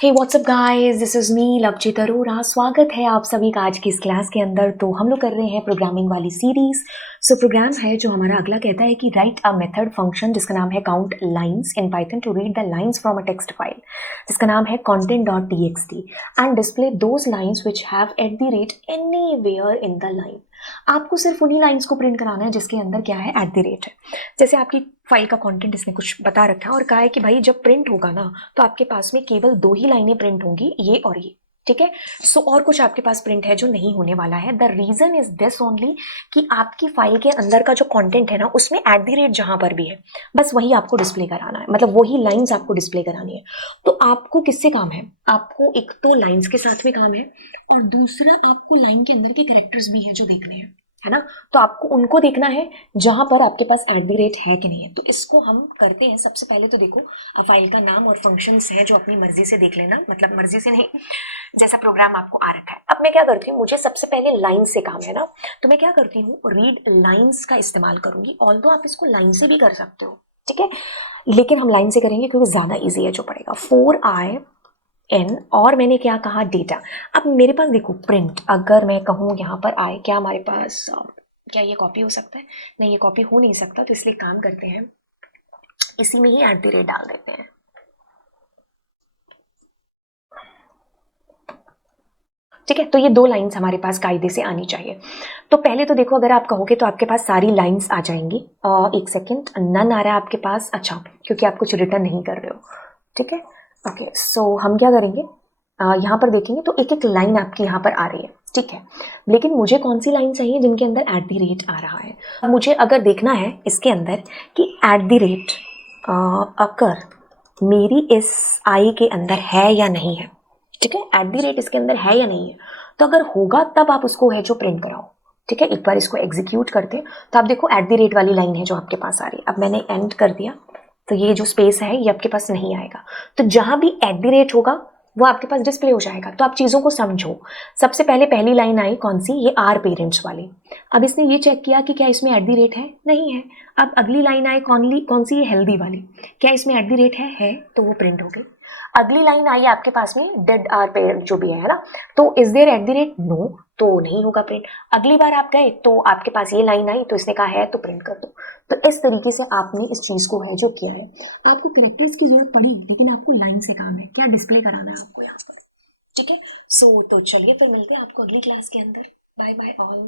Hey what's up guys, this is me Lavchit Arora. स्वागत है आप सभी का आज की इस क्लास के अंदर। तो हम लोग कर रहे हैं प्रोग्रामिंग वाली सीरीज। प्रोग्राम है जो हमारा अगला कहता है कि राइट अ मेथड फंक्शन जिसका नाम है count lines in Python to read the lines from a text file जिसका नाम है content.txt and display those lines which have at the rate anywhere in the line. आपको सिर्फ उन्हीं लाइन्स को प्रिंट कराना है जिसके अंदर क्या है, एट द रेट है। जैसे आपकी फाइल का कंटेंट इसने कुछ बता रखा है और कहा है कि भाई जब प्रिंट होगा ना तो आपके पास में केवल 2 ही लाइनें प्रिंट होंगी, ये और ये। ठीक है, सो और कुछ आपके पास प्रिंट है जो नहीं होने वाला है। The reason is this only कि आपकी फाइल के अंदर का जो कंटेंट है ना उसमें एट द रेट जहां पर भी है बस वही आपको डिस्प्ले कराना है, मतलब वही लाइंस आपको डिस्प्ले करानी है। तो आपको किससे काम है? आपको एक तो लाइंस के साथ में काम है और दूसरा आपको लाइन के अंदर के कैरेक्टर्स भी है जो देखने हैं, है ना। तो आपको उनको देखना है जहां पर आपके पास एट द रेट है कि नहीं है। तो इसको हम करते हैं। सबसे पहले तो देखो फाइल का नाम और फंक्शंस है जो अपनी मर्जी से देख लेना, मतलब मर्जी से नहीं, जैसा प्रोग्राम आपको आ रखा है। अब मैं क्या करती हूँ, मुझे सबसे पहले लाइन से काम है ना, तो मैं क्या करती हूँ, रीड लाइन्स का इस्तेमाल करूंगी। ऑल्दो आप इसको लाइन से भी कर सकते हो, ठीक है, लेकिन हम लाइन से करेंगे क्योंकि ज्यादा ईजी है जो पड़ेगा। 4i और मैंने क्या कहा, डेटा। अब मेरे पास देखो प्रिंट, अगर मैं कहूँ यहाँ पर आए, क्या हमारे पास क्या ये कॉपी हो सकता है? नहीं, ये कॉपी हो नहीं सकता। तो इसलिए काम करते हैं, इसी में ही एट द रेट डाल देते हैं। ठीक है, तो ये 2 लाइंस हमारे पास कायदे से आनी चाहिए। तो पहले तो देखो, अगर आप कहोगे तो आपके पास सारी लाइंस आ जाएंगी। एक सेकेंड, नन आ रहा है आपके पास, अच्छा, क्योंकि आप कुछ रिटर्न नहीं कर रहे हो। ठीक है, ओके, सो हम क्या करेंगे, यहाँ पर देखेंगे तो एक एक लाइन आपकी यहाँ पर आ रही है। ठीक है, लेकिन मुझे कौन सी लाइन चाहिए जिनके अंदर एट द रेट आ रहा है। अब मुझे अगर देखना है इसके अंदर कि एट द रेट अगर मेरी इस आई के अंदर है या नहीं है। ठीक है, एट द रेट इसके अंदर है या नहीं है। तो अगर होगा तब आप उसको है जो प्रिंट कराओ। ठीक है, एक बार इसको एग्जीक्यूट करते हैं तो आप देखो एट द रेट वाली लाइन है जो आपके पास आ रही है। अब मैंने एंड कर दिया तो ये जो स्पेस है ये आपके पास नहीं आएगा। तो जहां भी एट द रेट होगा वो आपके पास डिस्प्ले हो जाएगा। तो आप चीजों को समझो। सबसे पहले पहली लाइन आई कौन सी, ये आर पेरेंट्स वाली। अब इसने ये चेक किया कि क्या इसमें एट द रेट है, नहीं है। अब अगली लाइन आई कौन सी, ये हेल्दी वाली। क्या इसमें एट द रेट है, तो वो प्रिंट हो गई। अगली लाइन आई आपके पास में डेड आर पेरेंट जो भी है ना, तो is there at the rate, no, तो नहीं होगा प्रिंट। अगली बार आप गए तो आपके पास ये लाइन आई तो इसने कहा है तो प्रिंट कर दो। तो इस तरीके से आपने इस चीज को है जो किया है। आपको कैरेक्टर्स की जरूरत पड़ी लेकिन आपको लाइन से काम है, क्या डिस्प्ले कराना है आपको यहाँ पर। ठीक है, सो तो चलिए फिर मिलते हैं आपको अगली क्लास के अंदर। Bye bye all.